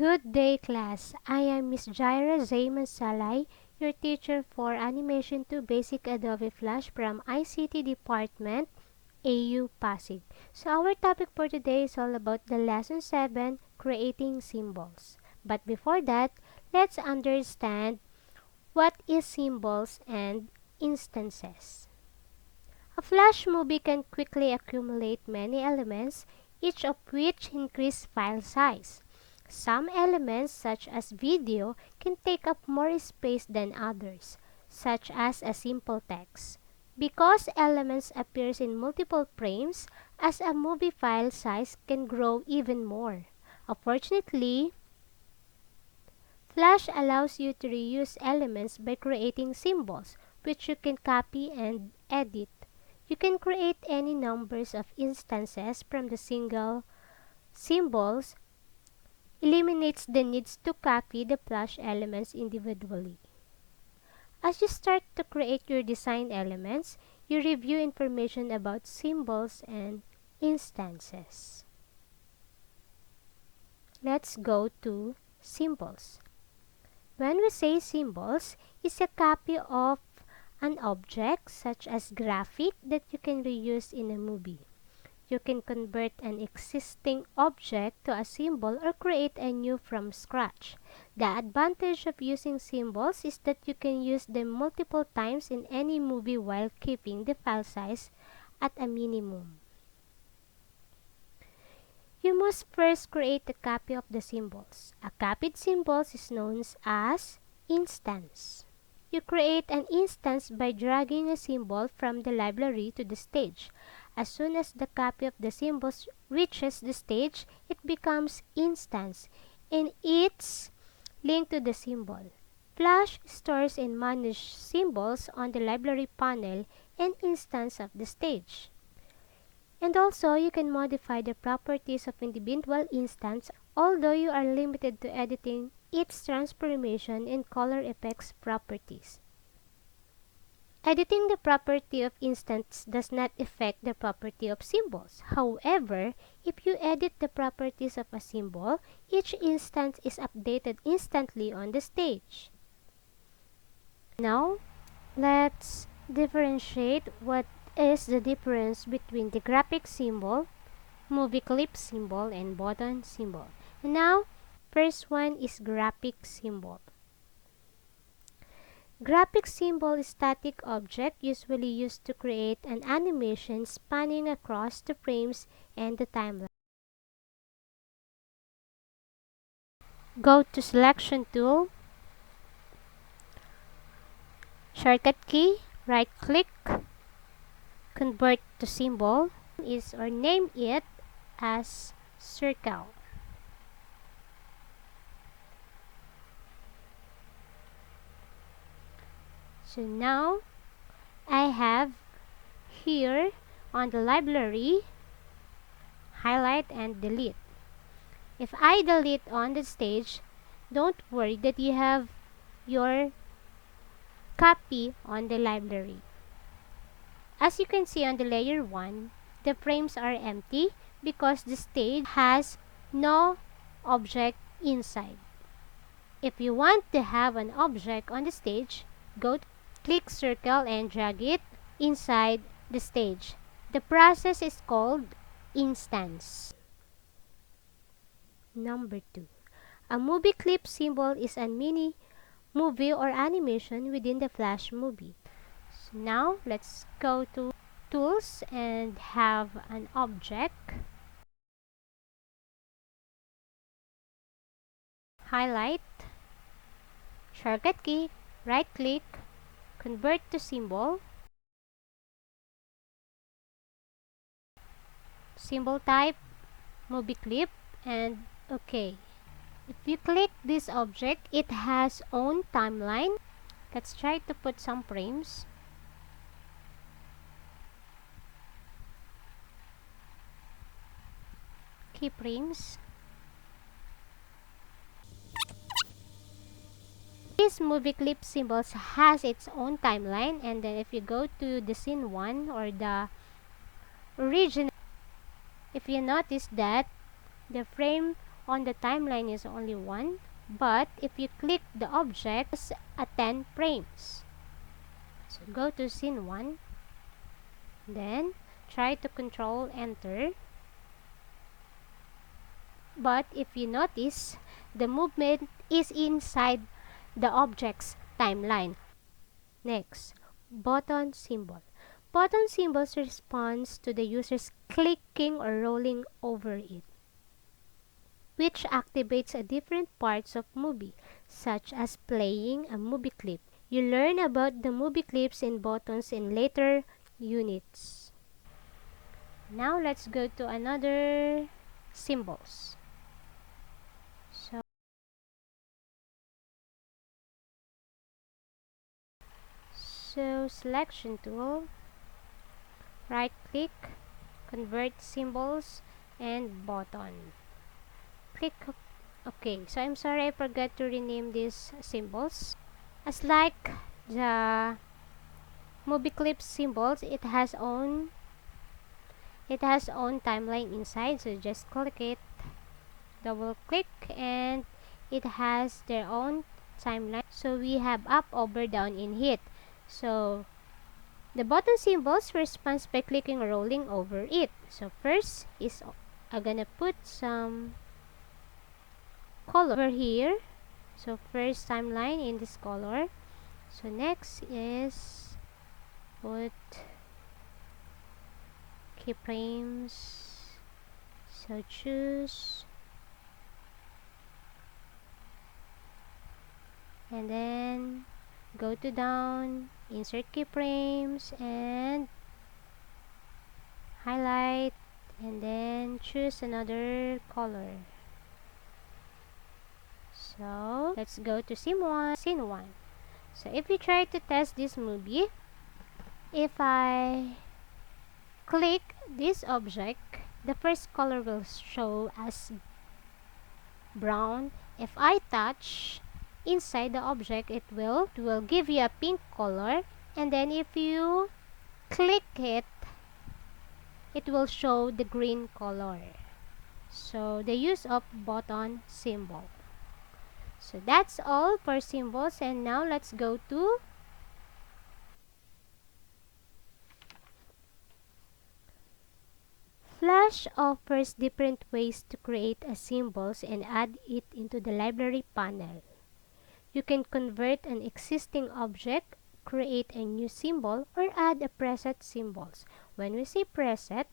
Good day, class. I am Miss Jaira Zayman Salai, your teacher for Animation 2 Basic Adobe Flash from ICT Department, AU Pasig. So our topic for today is all about the Lesson 7, Creating Symbols. But before that, let's understand what is symbols and instances. A flash movie can quickly accumulate many elements, each of which increase file size. Some elements, such as video, can take up more space than others, such as a simple text. Because elements appears in multiple frames, as a movie file size can grow even more. Unfortunately, Flash allows you to reuse elements by creating symbols, which you can copy and edit. You can create any numbers of instances from the single symbols, eliminates the needs to copy the Flash elements individually. As you start to create your design elements, you review information about symbols and instances. Let's go to symbols. When we say symbols, it's a copy of an object such as graphic that you can reuse in a movie. You can convert an existing object to a symbol or create a new from scratch. The advantage of using symbols is that you can use them multiple times in any movie while keeping the file size at a minimum. You must first create a copy of the symbols. A copied symbol is known as instance. You create an instance by dragging a symbol from the library to the stage. As soon as the copy of the symbols reaches the stage, it becomes instance and it's linked to the symbol. Flash stores and manages symbols on the library panel and instance of the stage. And also, you can modify the properties of individual instance, although you are limited to editing its transformation and color effects properties. Editing the property of instance does not affect the property of symbols. However, if you edit the properties of a symbol, each instance is updated instantly on the stage. Now, let's differentiate what is the difference between the graphic symbol, movie clip symbol, and button symbol. And now, first one is graphic symbol. Graphic symbol is static object usually used to create an animation spanning across the frames and the timeline. Go to selection tool, shortcut key, right click, convert to symbol, is or name it as circle. So now I have here on the library, highlight and delete. If I delete on the stage, don't worry that you have your copy on the library. As you can see on the layer 1, the frames are empty because the stage has no object inside. If you want to have an object on the stage, click circle and drag it inside the stage. The process is called instance. Number 2. A movie clip symbol is a mini movie or animation within the Flash movie. So now, let's go to Tools and have an object. Highlight, shortcut key, right click, convert to symbol, symbol type, movie clip, and OK. If you click this object, it has own timeline. Let's try to put some frames. Keyframes. This movie clip symbols has its own timeline, and then if you go to the scene 1 or the original, if you notice that the frame on the timeline is only 1, but if you click the object, it's at 10 frames. So go to scene 1, then try to control enter. But if you notice, the movement is inside the object's timeline. Next, button symbol. Button symbols responds to the user's clicking or rolling over it, which activates a different parts of movie, such as playing a movie clip. You learn about the movie clips and buttons in later units. Now let's go to another symbols. So selection tool, right click, convert symbols, and button. Click OK. So I'm sorry I forgot to rename these symbols. As like the movie clip symbols, it has own timeline inside. So just click it, double click, and it has their own timeline. So we have up, over, down, in, hit. So the button symbols responds by clicking or rolling over it. So first is I'm gonna put some color over here. So first timeline in this color. So next is put keyframes. So choose, and then go to down, insert keyframes, and highlight, and then choose another color. So let's go to scene 1. So if we try to test this movie, if I click this object, the first color will show as brown. If I touch inside the object, it will give you a pink color, and then if you click it, it will show the green color. So the use of button symbol. So that's all for symbols, and now let's go to Flash offers different ways to create a symbols and add it into the library panel. You can convert an existing object, create a new symbol, or add a preset symbols. When we say preset,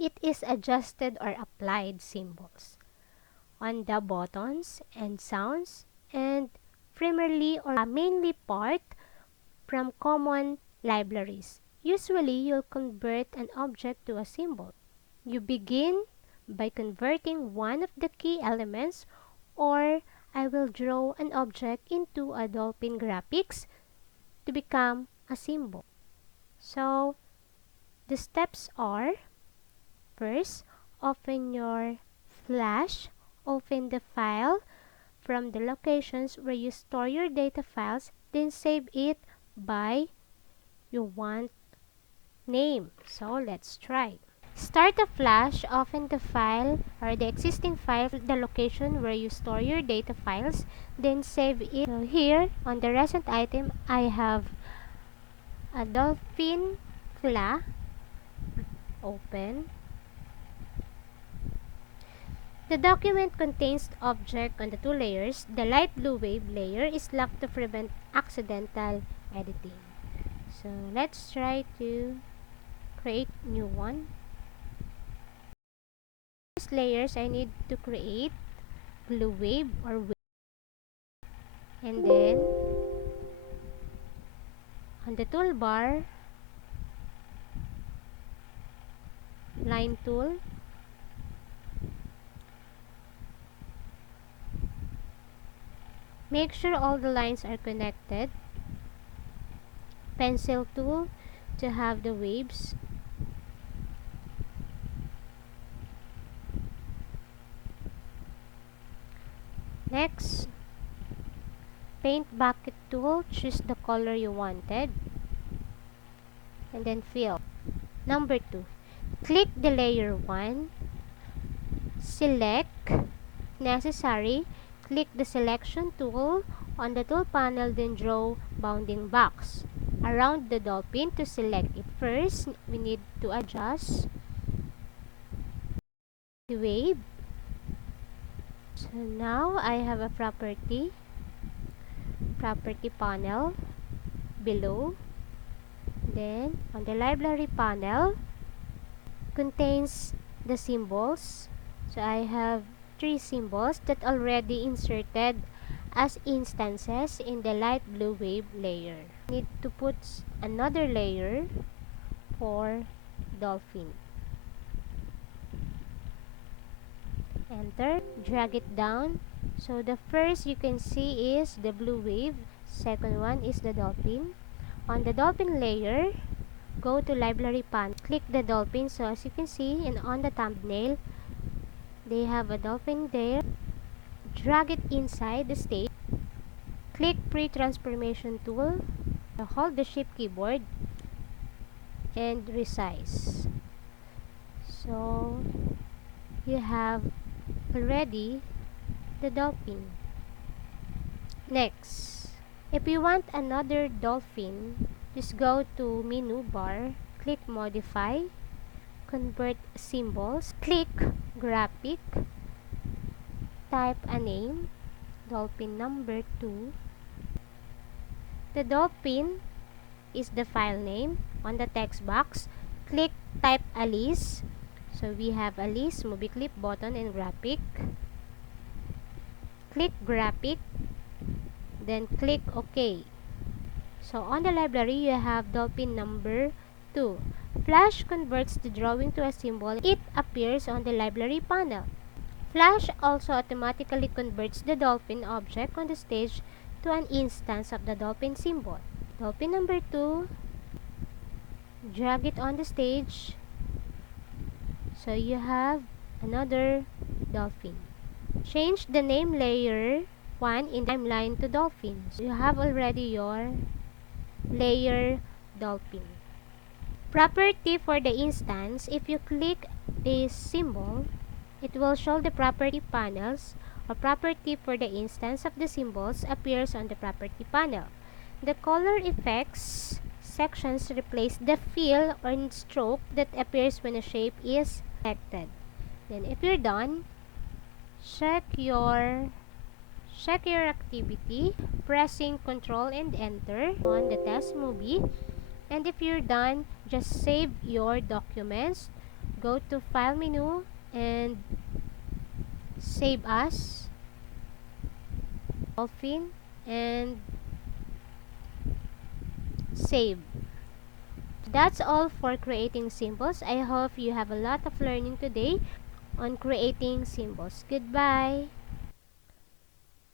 it is adjusted or applied symbols on the buttons and sounds, and primarily or mainly part from common libraries. Usually, you'll convert an object to a symbol. You begin by converting one of the key elements, or I will draw an object into a dolphin graphics to become a symbol. So, the steps are: first, open your Flash, open the file from the locations where you store your data files, then save it by you want name. So, let's try. Start a Flash, open the file or the existing file, the location where you store your data files, then save it. So here, on the recent item, I have a dolphin fla, open. The document contains object on the two layers. The light blue wave layer is locked to prevent accidental editing. So let's try to create new one. Layers, I need to create blue wave or wave, and then on the toolbar, line tool, make sure all the lines are connected, pencil tool to have the waves, next paint bucket tool, choose the color you wanted, and then fill. Number 2, click the layer 1, select necessary, click the selection tool on the tool panel, then draw bounding box around the dolphin to select it. First, we need to adjust the wave. So now I have a property panel below. Then on the library panel contains the symbols. So I have 3 symbols that already inserted as instances in the light blue wave layer. Need to put another layer for dolphin. Enter, drag it down. So the first you can see is the blue wave, second one is the dolphin. On the dolphin layer, go to library panel, click the dolphin. So as you can see, and on the thumbnail, they have a dolphin there. Drag it inside the stage, click pre-transformation tool, hold the shift keyboard, and resize. So you have already the dolphin. Next, if you want another dolphin, just go to menu bar, click modify, convert symbols, click graphic, type a name, dolphin number 2. The dolphin is the file name. On the text box, click type Alice. So we have Alice, movie clip button, and graphic. Click graphic, then click OK. So on the library, you have dolphin number 2. Flash converts the drawing to a symbol. It appears on the library panel. Flash also automatically converts the dolphin object on the stage to an instance of the dolphin symbol. Dolphin number 2, drag it on the stage. So you have another dolphin. Change the name layer 1 in the timeline to dolphin. So you have already your layer dolphin. Property for the instance, if you click a symbol, it will show the property panels or property for the instance of the symbols appears on the property panel. The color effects sections replace the fill or stroke that appears when a shape is selected. Then if you're done, check your activity pressing Ctrl and Enter on the test movie. And if you're done, just save your documents. Go to File menu and Save As, Dolphin, and Save. That's all for creating symbols. I hope you have a lot of learning today on creating symbols. Goodbye!